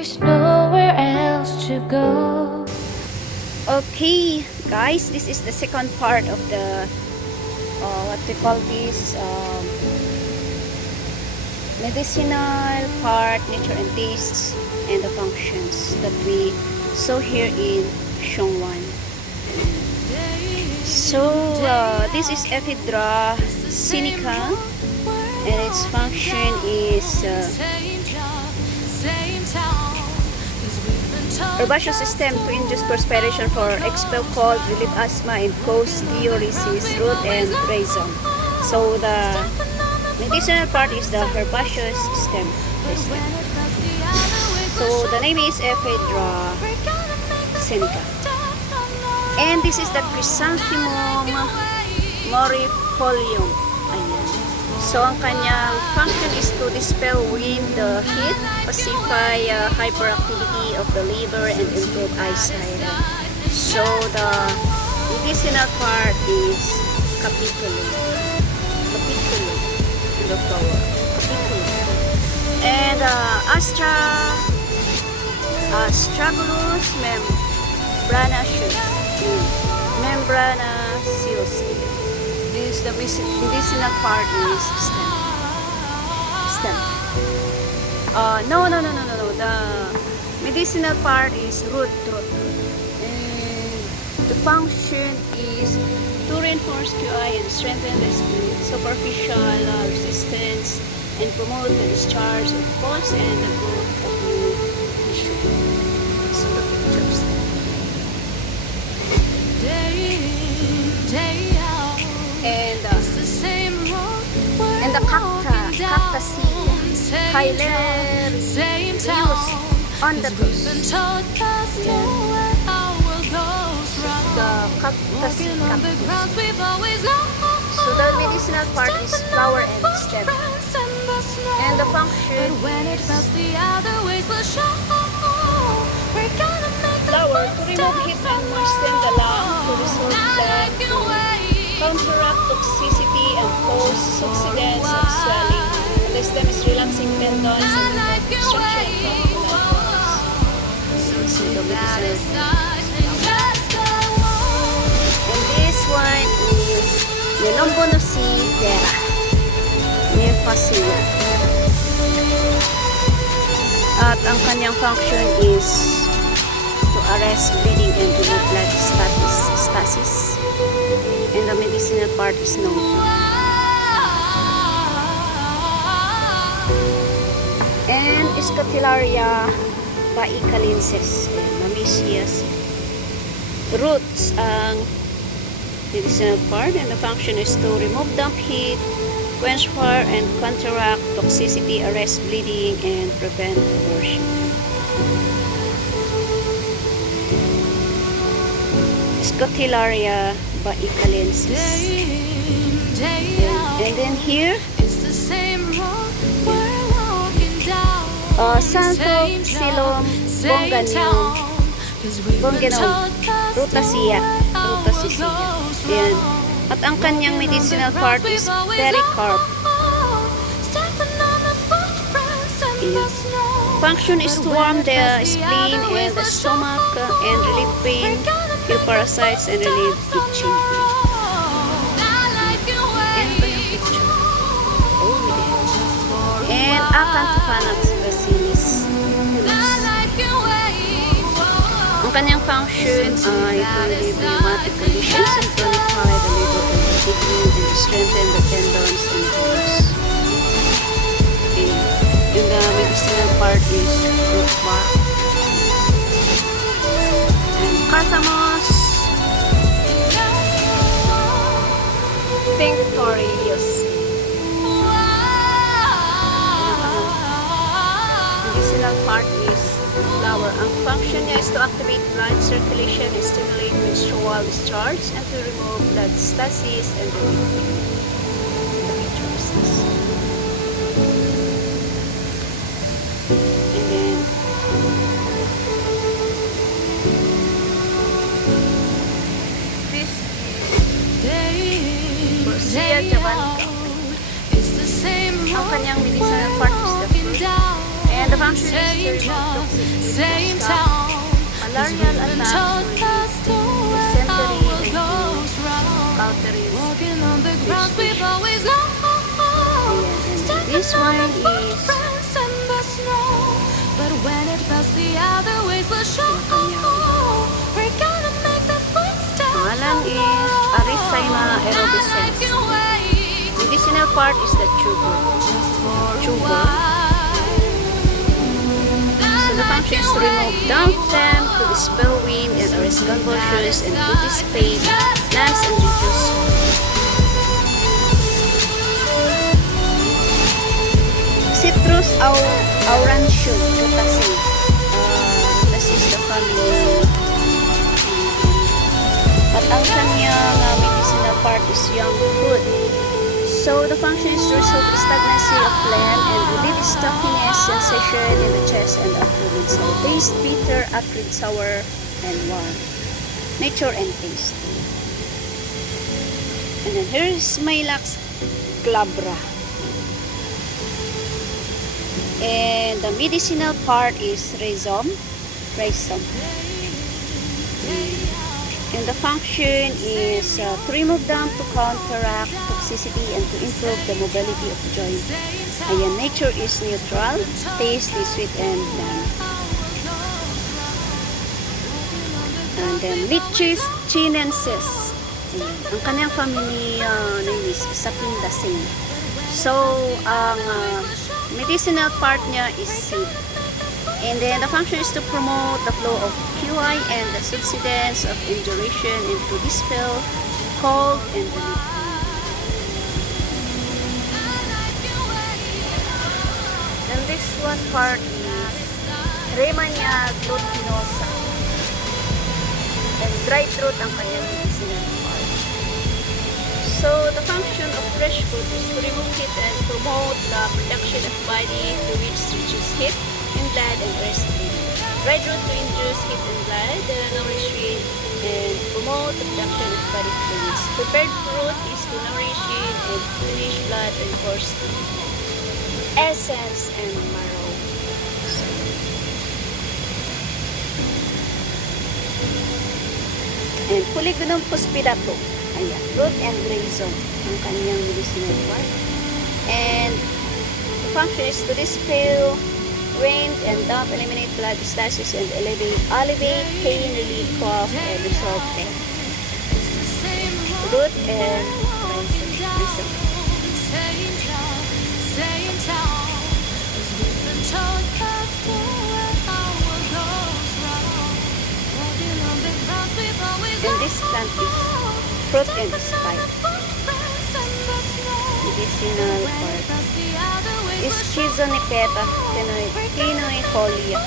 There's nowhere else to go. Okay, guys, this is the second part of the what we call this medicinal part, nature and tastes, and the functions that we saw here in Sheung WAN. So this is Ephedra sinica, and its function is herbaceous system to induce perspiration, for expel cold, relieve asthma, and cause diuresis, root and rhizome. So the medicinal part is the herbaceous stem. So the name is Ephedra sinica. And this is the chrysanthemum morifolium. Ayan. So ang kanyang function is to dispel wind, the heat, pacify hyperactivity of the liver, and improve eyesight. So the medicinal part is capitulum. Capitulum in the flower. Capitulum. And Astragalus membranaceus. Membranaceous. This the medicinal part is stem. No. The medicinal part is root. And the function is to reinforce QI and strengthen the superficial resistance and promote the discharge of pus and the growth of new tissue. So the pictures. And the cactaceae, hilarious on the roots. The cactaceae. So the medicinal part is flower and stem. And the function is flower to remove heat and moisten the lung, to resolve blood, counteract toxicity and cause subsidence of swelling. And the stem is relaxing tendons and structure of so the medicinal. And this one is Melombonucifera Nefacilla. At ang kanyang function is to arrest bleeding and remove blood stasis. And the medicinal part is known. And Scotillaria paicalensis, Mamiseas. Roots ang medicinal part, and the function is to remove damp heat, quench fire, and counteract toxicity, arrest bleeding, and prevent abortion. Scotillaria paicalensis. And then here, Xanthopsilum bonganum rutaceae. Ayan. At ang kanyang medicinal part is pericarp. Function is to warm the spleen and the stomach and relieve pain, kill parasites, and relieve itching. And Acanthopanax bacillus. Ang kanyang function ay to relieve rheumatic conditions and tonify the liver and the kidney and to strengthen the tendons and bones. Okay. And the medicinal part is root bark. And Carthamos tinctorius. Medicinal part is flower. Ang function niya is to activate blood circulation and stimulate menstrual discharge and to remove blood stasis and relieve endometriosis. And then this is Borsia javanica. Ang kanyang medicinal part is the fruit. And the function is to remove toxicity, to stop malarial attack, dysentery, and cauterization. And this one is but when it fails, the other ways will show. We're gonna make the footsteps. Pangalan is Arisina aerobicens. Medicinal part is the tuber. So the function is to remove damp phlegm, to dispel wind and arrest convulsions, and to dissipate plants and reduce Citrus aurantium, Rutaceae. This is the family. At ang kanyang medicinal part is young fruit. So the function is to resolve the stagnancy of phlegm and relieve stuffiness sensation in the chest and abdomen. So taste bitter, acrid, sour, and warm. Nature and taste. And then here is Mylax glabra. And the medicinal part is rhizome. And the function is to remove damp, to counteract toxicity, and to improve the mobility of the joint. Ayan, nature is neutral, taste is sweet and bland. And then Lichis chinensis. Ayan, ang kanyang family name is Sapindaceae. So, ang medicinal part niya is seed. And then the function is to promote the flow of QI and the subsidence of induration and to dispel cold and relief. And this one part is Remania glutinosa. And dried fruit ang kanyang medicinal part. So the function of fresh fruit is to remove heat and promote the production of body fluids, reduce heat in blood and rest in. Dried root to induce heat in blood, nourish it and promote the production of body fluids. Prepared fruit is to nourish it and finish blood and course essence and marrow. And Polygonum cuspidatum. Ayan, root and rhizome ang kanyang medicinal part. And the function is to dispel wind and damp, eliminate blood stasis, and alleviate pain, relieve cough, and resolve pain. Root and rhizome. And this plant is fruit and spice. Medicinal part is Schizonipeta quinoifolia.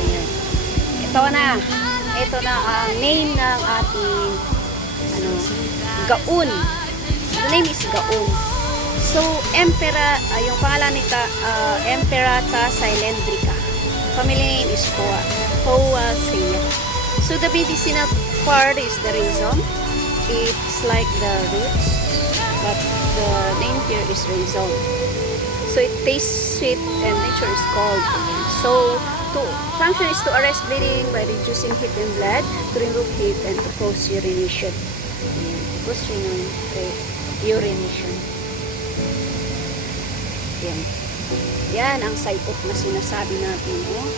Ayan. Ito na ang name ng ating gaun. The name is gaun. So, yung pangalan nita, Emperata cylindrica. Family name is Poaceae. So, the medicinal part is the rhizome. It's like the roots, but the name here is rhizome. So, it tastes sweet and nature is called. So, function is to arrest bleeding by reducing heat in blood, to remove heat, and to cause urination. Cause urination. Yan. Yan ang saipot na sinasabi natin. Oh.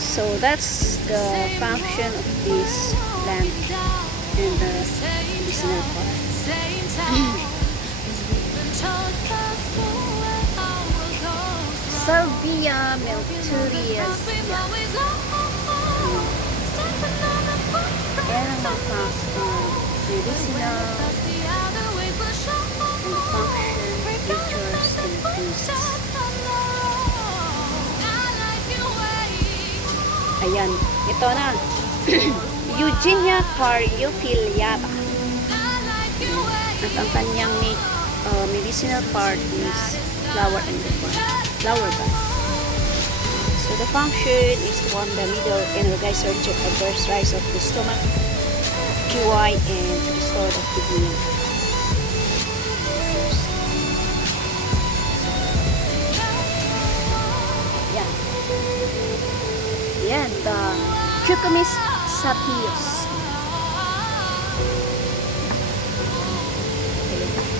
So that's the function of this plant and the medicinal part. Salvia milturiacea. Yan ang mga medicinal and the function, features, and tastes. Ayan, ito na. Eugenia caryophyllata. At ang kanyang medicinal part is flower and the bud. Flower bud. So So the function is to warm the middle energizer to adverse rise of the stomach, QI, and to restore the kidney. Yan. Yan, the Cucumis sativus.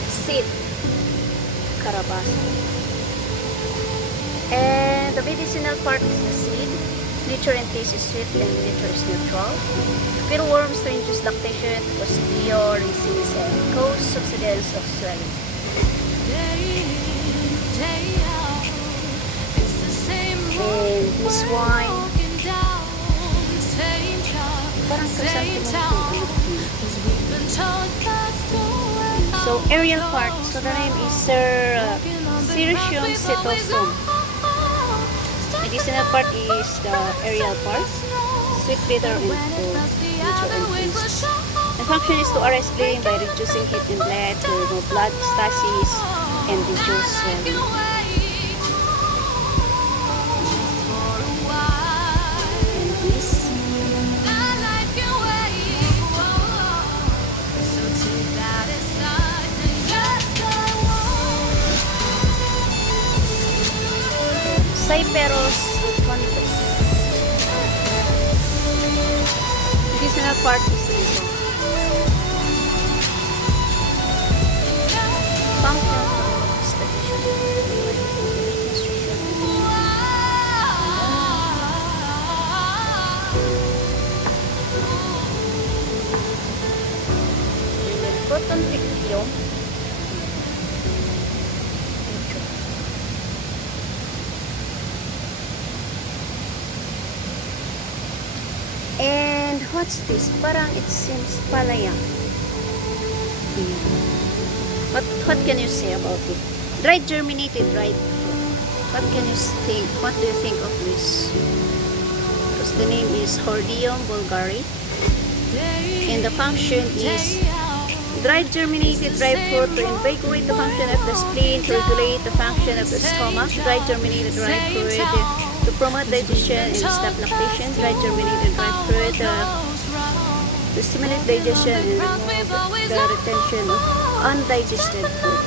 Seed, Carabas. And the medicinal part is the seed. Nature and taste is sweet and nature is neutral. Mealworms to induce lactation, osteoporosis, and cause subsidence of swelling. And this wine, parang chrysanthemum. So aerial part. So the name is Sheung WAN. Medicinal part is the aerial part. Sweet, bitter, and full. Nature and taste. The function is to arrest bleeding by reducing heat in blood, to remove blood stasis, and reduce swelling. And this. Cyperus convus. Medicinal part is ito. Function proton pictium. And what's this? Parang it seems palaya. What can you say about it? Dried germinated dried fruit. What can you think? What do you think of this? Because the name is Hordeum bulgari. And the function is dried germinated dried fruit to invigorate the function of the spleen, to regulate the function of the stomach. Dried germinated dried fruit to promote digestion and stop lactation. Dried germinated dried fruit to stimulate digestion and remove the retention of undigested food.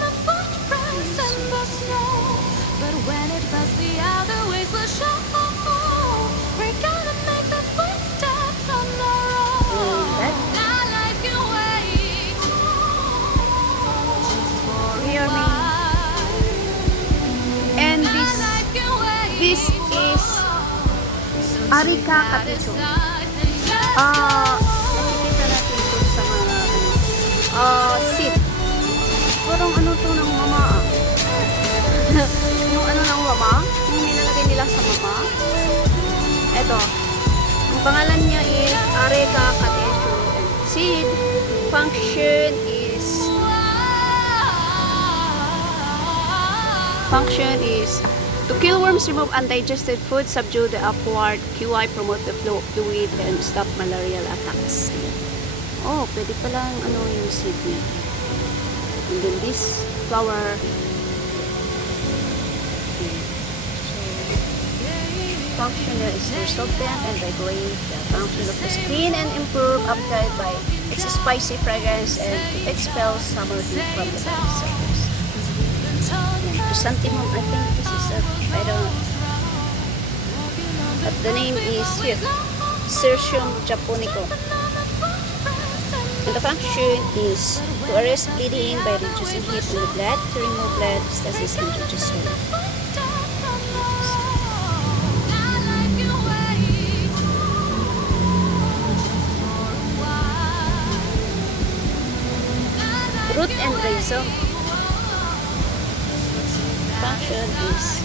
And this is Areca catechu. Nakikita natin ito sa mga seed. Parang ano to ng mama yung ano ng mama, yung nilalagay nila sa mama. Ito, ang pangalan niya is Areca catechu. And seed function is to kill worms, remove undigested food, subdue the upward QI, promote the flow of fluid, and stop malarial attacks. Oh, pwede palang ano yung seed niya. And then this flower. Function is to supplement and regulate the function of the spleen and improve appetite by its spicy fragrance and to expel summer heat from the body surface. Chrysanthemum, I think this is I don't know. But the name is here, Sheung japonicum. And the function is to arrest bleeding by reducing heat in the blood, to remove blood stasis and reduce swelling. Root and rhizome. Function is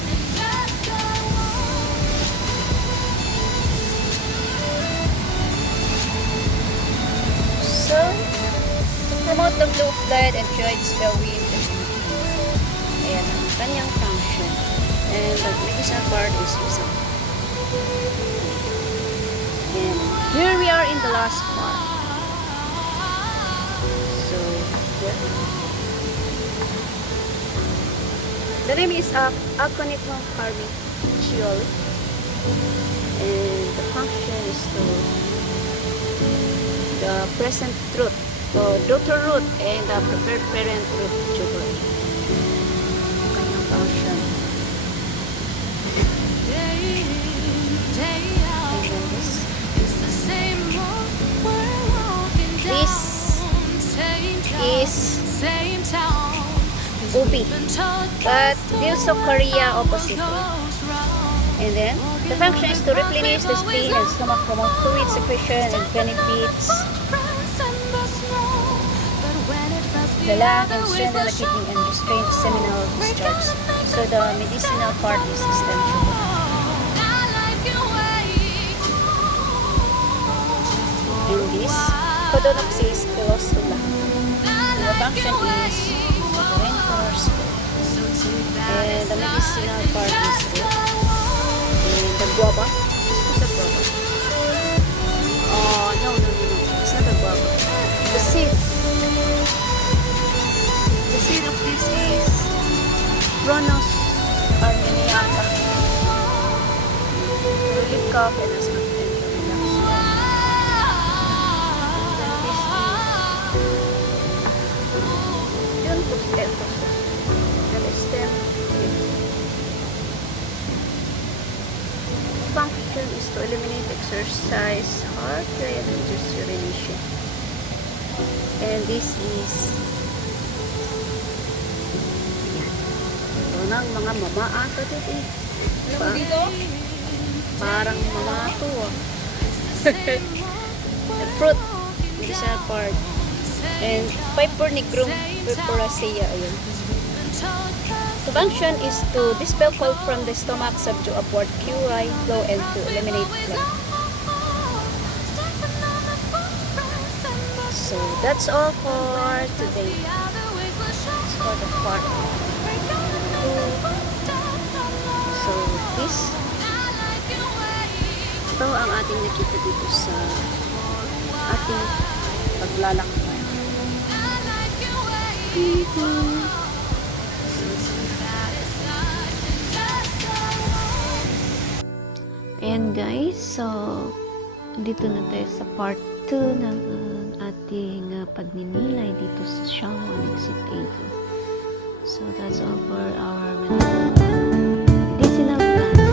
so to promote the flow of blood and cure expel wind. Ayan ang kanyang function. And the medicinal part is rhizome. And here we are in the last part. So yeah. The name is Aconitum carmichaeoli. And the function is to the present root, o daughter root, and the preferred parent root tuber. Kanyang function. Day in, day out. And then this. It's the same road we're walking down. This Same town, is same town. 'Cause ubi, we've been taught but that's the also way Korea the opposite. world goes round. And then the function is to replenish the spleen and stomach, promote fluid secretion, and benefits the lung and strengthen the kidney and restrain seminal discharge. So the medicinal part is the stem tube. And this Podonopsis pilosula. The function is to reinforce, and the medicinal part is and the guava. Is the guava? Oh, no. It's not a guava. The seed. The seed of this is Pronos armeniata. Relief cough and asthma and relax. Yun po ito. The stem. Function is to eliminate exercise, heart rate, and reduce urination. And this is ito ng mga mamaato dito eh. Parang mamato ah. The fruit, medicinal part. And Piper nigrum, Piperacea, ayun. The function is to dispel cold from the stomach, subdue upward QI flow, and to eliminate phlegm. So that's all for today. It's for the part 2. So this, ito ang ating nakita dito sa ating paglalakbay. Ayan guys, so dito na tayo sa part 2 ng ating pagninilay dito sa Sheung WAN Exit 8. So that's all for our medicinal plants.